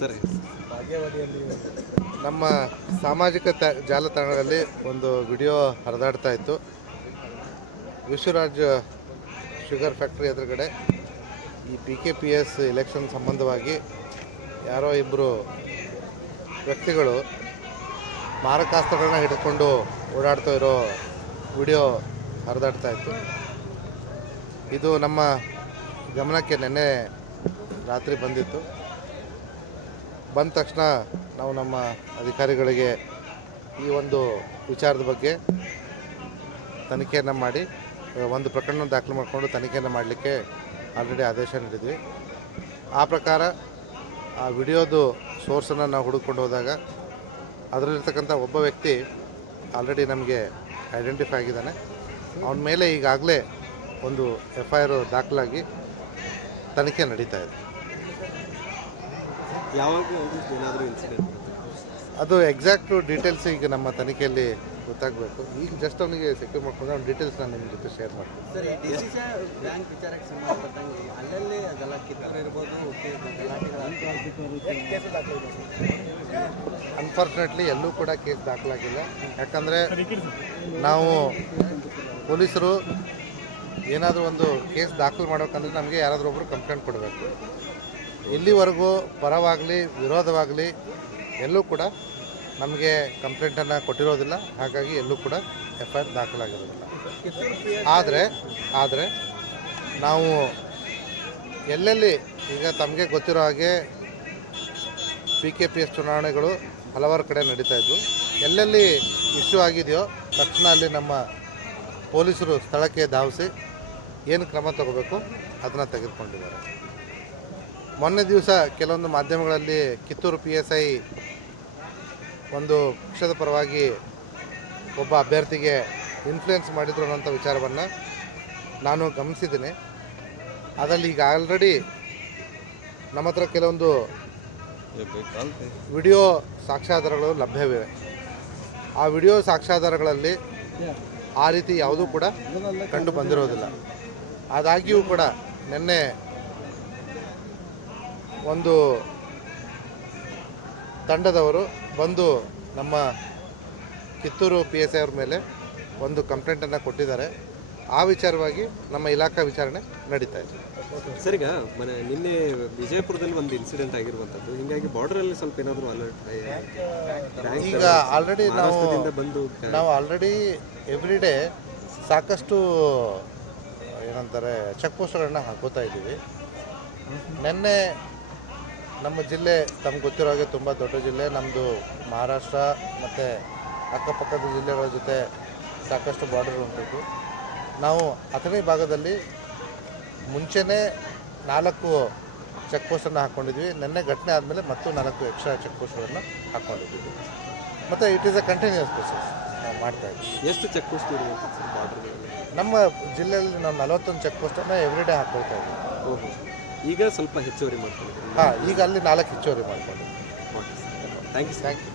Sir. ನಮ್ಮ ಸಾಮಾಜಿಕ ತ ಜಾಲತಾಣದಲ್ಲಿ ಒಂದು ವಿಡಿಯೋ ಹರಿದಾಡ್ತಾ ಇತ್ತು. ವಿಶ್ವರಾಜ್ ಶುಗರ್ ಫ್ಯಾಕ್ಟ್ರಿ ಎದುರುಗಡೆ ಈ P K P S election ಸಂಬಂಧವಾಗಿ ಯಾರೋ ಇಬ್ಬರು ವ್ಯಕ್ತಿಗಳು ಮಾರಕಾಸ್ತ್ರಗಳನ್ನ ಹಿಡ್ಕೊಂಡು ಓಡಾಡ್ತಾ ಇರೋ ವಿಡಿಯೋ ಹರಿದಾಡ್ತಾ ಇತ್ತು. ಇದು ನಮ್ಮ ಗಮನಕ್ಕೆ ನೆನ್ನೆ ರಾತ್ರಿ ಬಂದಿತ್ತು. ಬಂದ ತಕ್ಷಣ ನಾವು ನಮ್ಮ ಅಧಿಕಾರಿಗಳಿಗೆ ಈ ಒಂದು ವಿಚಾರದ ಬಗ್ಗೆ ತನಿಖೆಯನ್ನು ಮಾಡಿ ಒಂದು ಪ್ರಕರಣ ದಾಖಲು ಮಾಡಿಕೊಂಡು ತನಿಖೆಯನ್ನು ಮಾಡಲಿಕ್ಕೆ ಆಲ್ರೆಡಿ ಆದೇಶ ನೀಡಿದ್ವಿ. ಆ ಪ್ರಕಾರ ಆ ವಿಡಿಯೋದು ಸೋರ್ಸನ್ನು ನಾವು ಹುಡುಕೊಂಡು ಹೋದಾಗ ಅದರಲ್ಲಿರ್ತಕ್ಕಂಥ ಒಬ್ಬ ವ್ಯಕ್ತಿ ಆಲ್ರೆಡಿ ನಮಗೆ ಐಡೆಂಟಿಫೈ ಆಗಿದ್ದಾನೆ. ಅವನ ಮೇಲೆ ಈಗಾಗಲೇ ಒಂದು ಎಫ್ ಐ ಆರ್ ದಾಖಲಾಗಿ ತನಿಖೆ ನಡೀತಾ ಇದೆ. ಅದು ಎಕ್ಸಾಕ್ಟ್ ಡೀಟೇಲ್ಸ್ ಈಗ ನಮ್ಮ ತನಿಖೆಯಲ್ಲಿ ಗೊತ್ತಾಗಬೇಕು. ಈಗ ಜಸ್ಟ್ ಅವನಿಗೆ ಸೆಕ್ಯೂರ್ ಮಾಡ್ಕೊಂಡು ಅವ್ನ ಡೀಟೇಲ್ಸ್ ನಾನು ನಿಮ್ಮ ಜೊತೆ ಶೇರ್ ಮಾಡ್ತೀನಿ. ಅನ್ಫಾರ್ಚುನೇಟ್ಲಿ ಎಲ್ಲೂ ಕೂಡ ಕೇಸ್ ದಾಖಲಾಗಿಲ್ಲ. ಯಾಕಂದರೆ ನಾವು ಪೊಲೀಸರು ಏನಾದರೂ ಒಂದು ಕೇಸ್ ದಾಖಲು ಮಾಡಬೇಕಂದ್ರೆ ನಮಗೆ ಯಾರಾದರೂ ಒಬ್ಬರು ಕಂಪ್ಲೇಂಟ್ ಕೊಡಬೇಕು. ಇಲ್ಲಿವರೆಗೂ ಪರವಾಗಲಿ, ವಿರೋಧವಾಗಲಿ ಎಲ್ಲೂ ಕೂಡ ನಮಗೆ ಕಂಪ್ಲೇಂಟನ್ನು ಕೊಟ್ಟಿರೋದಿಲ್ಲ. ಹಾಗಾಗಿ ಎಲ್ಲೂ ಕೂಡ ಎಫ್ ಐ ಆರ್ ದಾಖಲಾಗಿರೋದಿಲ್ಲ. ಆದರೆ ಆದರೆ ನಾವು ಎಲ್ಲೆಲ್ಲಿ ಈಗ ತಮಗೆ ಗೊತ್ತಿರೋ ಹಾಗೆ ಪಿ ಕೆ ಪಿ ಎಸ್ ಚುನಾವಣೆಗಳು ಹಲವಾರು ಕಡೆ ನಡೀತಾ ಇದ್ವು. ಎಲ್ಲೆಲ್ಲಿ ಇಶ್ಯೂ ಆಗಿದೆಯೋ ತಕ್ಷಣ ಅಲ್ಲಿ ನಮ್ಮ ಪೊಲೀಸರು ಸ್ಥಳಕ್ಕೆ ಧಾವಿಸಿ ಏನು ಕ್ರಮ ತಗೋಬೇಕು ಅದನ್ನು ತೆಗೆದುಕೊಂಡಿದ್ದಾರೆ. ಮೊನ್ನೆ ದಿವಸ ಕೆಲವೊಂದು ಮಾಧ್ಯಮಗಳಲ್ಲಿ ಕಿತ್ತೂರು ಪಿ ಎಸ್ ಐ ಒಂದು ಪಕ್ಷದ ಪರವಾಗಿ ಒಬ್ಬ ಅಭ್ಯರ್ಥಿಗೆ ಇನ್ಫ್ಲುಯೆನ್ಸ್ ಮಾಡಿದ್ರು ಅನ್ನೋಂಥ ವಿಚಾರವನ್ನು ನಾನು ಗಮನಿಸಿದ್ದೀನಿ. ಅದರಲ್ಲಿ ಈಗ ಆಲ್ರೆಡಿ ನಮ್ಮ ಹತ್ರ ಕೆಲವೊಂದು ವಿಡಿಯೋ ಸಾಕ್ಷ್ಯಾಧಾರಗಳು ಲಭ್ಯವಿವೆ. ಆ ವಿಡಿಯೋ ಸಾಕ್ಷ್ಯಾಧಾರಗಳಲ್ಲಿ ಆ ರೀತಿ ಯಾವುದೂ ಕೂಡ ಕಂಡು ಬಂದಿರೋದಿಲ್ಲ. ಆದಾಗ್ಯೂ ಕೂಡ ನಿನ್ನೆ ಒಂದು ತಂಡದವರು ಬಂದು ನಮ್ಮ ಕಿತ್ತೂರು ಪಿ ಎಸ್ ಐ ಅವ್ರ ಮೇಲೆ ಒಂದು ಕಂಪ್ಲೇಂಟನ್ನು ಕೊಟ್ಟಿದ್ದಾರೆ. ಆ ವಿಚಾರವಾಗಿ ನಮ್ಮ ಇಲಾಖಾ ವಿಚಾರಣೆ ನಡೀತಾ ಇದೆ. ಸರ್ ಈಗ ಮನೆ ನಿನ್ನೆ ವಿಜಯಪುರದಲ್ಲಿ ಒಂದು ಇನ್ಸಿಡೆಂಟ್ ಆಗಿರುವಂಥದ್ದು. ಹಿಂಗಾಗಿ ಬಾರ್ಡರಲ್ಲಿ ಸ್ವಲ್ಪ ಏನಾದರೂ ಅಲರ್ಟ್ ಈಗ ಆಲ್ರೆಡಿ ನಾವು ಬಂದು ನಾವು ಆಲ್ರೆಡಿ ಎವ್ರಿ ಡೇ ಸಾಕಷ್ಟು ಏನಂತಾರೆ ಚೆಕ್ ಪೋಸ್ಟ್ಗಳನ್ನ ಹಾಕೋತಾ ಇದ್ದೀವಿ. ನಿನ್ನೆ ನಮ್ಮ ಜಿಲ್ಲೆ ತಮ್ಗೆ ಗೊತ್ತಿರೋ ಹಾಗೆ ತುಂಬ ದೊಡ್ಡ ಜಿಲ್ಲೆ. ನಮ್ಮದು ಮಹಾರಾಷ್ಟ್ರ ಮತ್ತು ಅಕ್ಕಪಕ್ಕದ ಜಿಲ್ಲೆಗಳ ಜೊತೆ ಸಾಕಷ್ಟು ಬಾರ್ಡರ್ ಉಂಟು. ನಾವು ಅಥಣಿ ಭಾಗದಲ್ಲಿ ಮುಂಚೆನೇ ನಾಲ್ಕು ಚೆಕ್ ಪೋಸ್ಟನ್ನು ಹಾಕ್ಕೊಂಡಿದ್ವಿ ನಿನ್ನೆ ಘಟನೆ ಆದಮೇಲೆ ಮತ್ತು ನಾಲ್ಕು ಎಕ್ಸ್ಟ್ರಾ ಚೆಕ್ ಪೋಸ್ಟ್ಗಳನ್ನು ಹಾಕ್ಕೊಂಡಿದ್ದೀವಿ ಮತ್ತು it is a continuous process ನಾವು ಮಾಡ್ತಾ ಇದ್ದೀವಿ. ಎಷ್ಟು ಚೆಕ್ ಪೋಸ್ಟ್ ಇರಬೇಕು ನಮ್ಮ ಜಿಲ್ಲೆಯಲ್ಲಿ ನಾವು ನಲವತ್ತೊಂದು ಚೆಕ್ ಪೋಸ್ಟನ್ನು ಎವ್ರಿ ಡೇ ಹಾಕ್ಕೊಳ್ತಾ ಇದ್ದೀವಿ. ಈಗ ಸ್ವಲ್ಪ ಹೆಚ್ಚುವರಿ ಮಾಡ್ಕೊಂಡಿದ್ದೀವಿ ಹಾಂ ಈಗ ಅಲ್ಲಿ ನಾಲ್ಕು ಹೆಚ್ಚುವರಿ sir thank you sir thank you